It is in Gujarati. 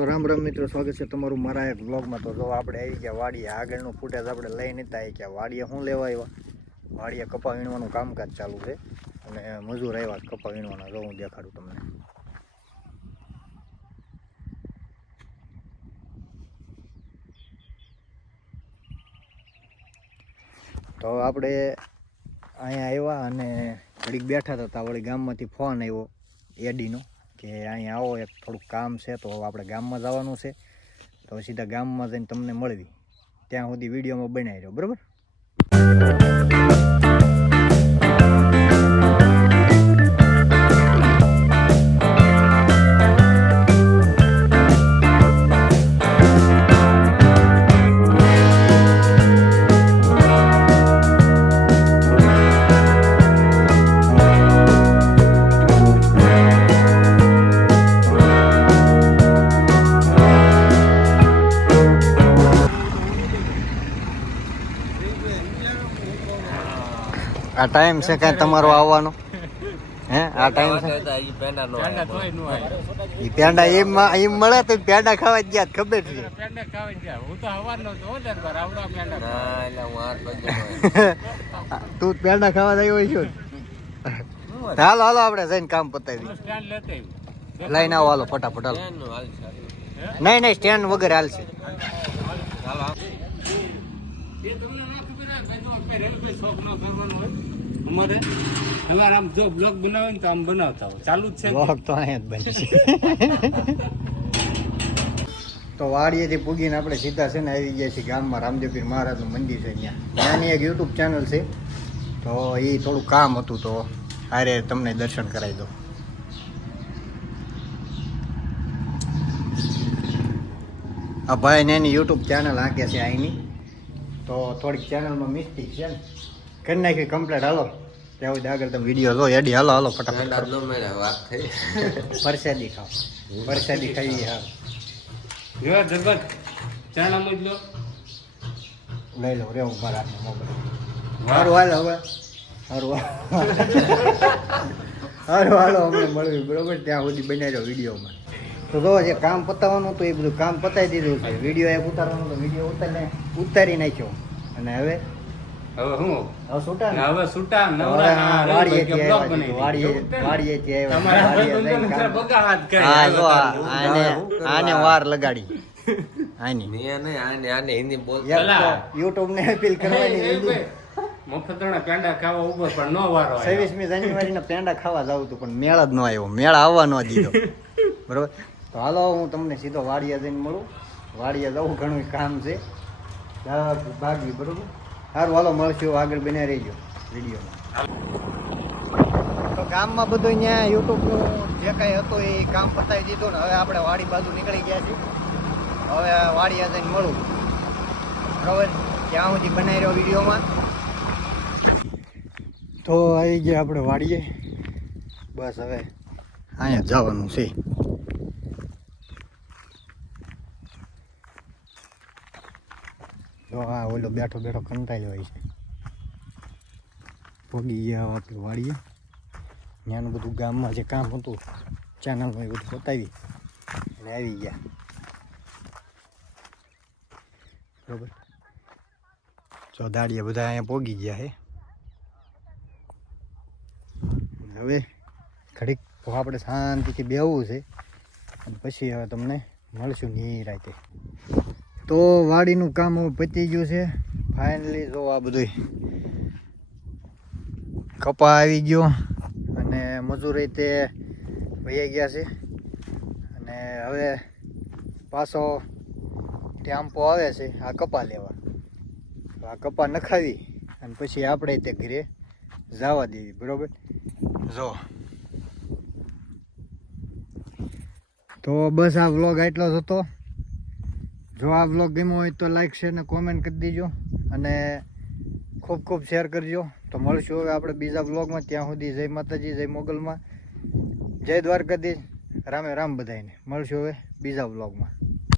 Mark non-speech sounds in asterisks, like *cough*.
તો રામ રામ મિત્રો, સ્વાગત છે તમારું મારા એક બ્લોગમાં તો જો આપણે આવી ગયા વાડીએ. આગળનું ફૂટેજ આપણે લઈ નતા આવી ગયા. વાડીએ શું લેવા આવ્યા? વાડીએ કપા વીણવાનું કામકાજ ચાલુ છે. અને મજૂર આવ્યા કપા વીણવાના. જો હું દેખાડું તમને. તો આપણે અહીંયા આવ્યા અને ઘડીક બેઠા હતા. વળી ગામમાંથી ફોન આવ્યો, એડીનો. કે અહીંયા આવો એક થોડુંક કામ છે, તો આપણે ગામમાં જવાનું છે. તો સીધા ગામમાં જઈને તમને મળવી. ત્યાં સુધી વિડીયોમાં બનાવી રહ્યો, બરાબર? આ ટાઈમ છે કાંઈ તમારો આવવાનો? હે? આ ટાઈમ છે? એ પેંડા એમ એમ મળે તો પેંડા ખાવા જ ગયા જ ખબર બજે તું પેંડા ખાવા. જાય હોય. *laughs* છું? હાલો હાલો આપણે જઈને કામ પતાવી લઈને આવો હાલો ફટાફટ હાલો. નહીં નહીં સ્ટેન્ડ વગર હાલશે. અમારે અમારે આમ જો બ્લોગ બનાવે ને તો આમ બનાવતા હોય. ચાલુ જ છે ને. તો અહીંયા જ બની તો વાડીએથી પૂગીને આપણે સીધા છે ને આવી ગયા છીએ ગામમાં. રામદેવપીર મહારાજનું મંદિર છે ત્યાં. ત્યાંની એક યુટ્યુબ ચેનલ છે. તો એ થોડું કામ હતું તો હારે તમને દર્શન કરાવી દો આ ભાઈ ને એની યુટ્યુબ ચેનલ આંકે છે અહીંની. તો થોડીક ચેનલમાં મિસ્ટેક છે ને. કરી નાખી કમ્પ્લેટ હાલો. ત્યાં સુધી આગળ તમે વીડિયો લો એડી હાલો હાલો ફટાફટ. વાત થઈ. *laughs* પરસાદી ખાઓ. પરસાદી ખાઈ હા. જો જગત ચાણામાં જ લો. લઈ લો રે ઊભા રાખને મોબાઈલ. સારું હાલ હવે. સારું સારું હાલો *laughs* અમને મળવી બરોબર? ત્યાં સુધી બનાવ્યો વિડીયોમાં. તો જો જે કામ પતાવવાનું હતું એ બધું કામ પતાવી દીધું છે. વીડિયો એક ઉતારવાનો તો વીડિયો ઉતારીને ઉતારી નાખ્યો. અને હવે? હવે હું? હવે છૂટા હવે છૂટા નવરા આ હા, આવ્યા છે. વાડીએ દીધો. આવ્યા તમારા વાડીએ ભાઈબંધોને જઈને કામ- બગા હાથ કરે. હા જો *laughs* આને આને વાર લગાડી. આની. પેલા. યુટ્યુબ ને અપીલ કરવાની ભાઈ, પેંડા ખાવા ઊભો પણ નો વારો છવ્વીસમી જાન્યુઆરી ના પેંડા ખાવા જાવ હતું પણ મેળા જ ન આવ્યો. મેળા આવવા ન દીધો. *laughs* બરોબર? તો હાલો, હું તમને સીધો વાડિયા જઈને મળું. વાડિયા જવું ઘણું કામ છે. ભાગી બરોબર? સારું, હાલો, મળશું. આગળ બને રહીજો વિડીયોમાં. તો ગામમાં બધું અહીંયા યુટ્યુબનું જે કાંઈ હતું એ કામ પતાવી દીધું ને હવે આપણે વાડી બાજુ નીકળી ગયા છીએ. હવે વાડિયા જઈને મળું. બરોબર? ત્યાં સુધી બનાવી રહ્યો વિડીયોમાં. તો આવી ગયા આપણે વાડીએ. બસ હવે અહીંયા જવાનું છે. જો આ ઓલો બેઠો બેઠો કંટાળ્યો હોય છે. ભોગી ગયા આપણે વાળીએ ત્યાંનું બધું ગામમાં જે કામ હતું ચેનલમાં એ બધું બતાવી. અને આવી ગયા. બરોબર. જો દાડીએ બધા અહીંયા પોગી ગયા હે. હવે ઘડીક આપણે શાંતિથી બેહવું છે. અને પછી હવે તમને મળશું ની રાતે તો વાડીનું કામ પતી ગયું છે. ફાઇનલી જો આ બધું કપા આવી ગયો અને મજૂરી તે વહી ગયા છે. અને હવે પાછો ટેમ્પો આવે છે આ કપા લેવા. આ કપા નખાવી અને પછી આપણે તે ઘરે જવા દેવી, બરાબર? જો. તો બસ આ વ્લોગ આટલો જ હતો. જો આ વ્લોગ ગમ્યો હોય તો લાઈક શેર ને કોમેન્ટ કરી દેજો અને ખૂબ ખૂબ શેર કરજો. તો મળશું હવે આપણે બીજા વ્લોગમાં ત્યાં સુધી જય માતાજી, જય મોગલમાં. જય દ્વારકાધીશ. રામે રામ બધાને મળશું હવે બીજા વ્લોગમાં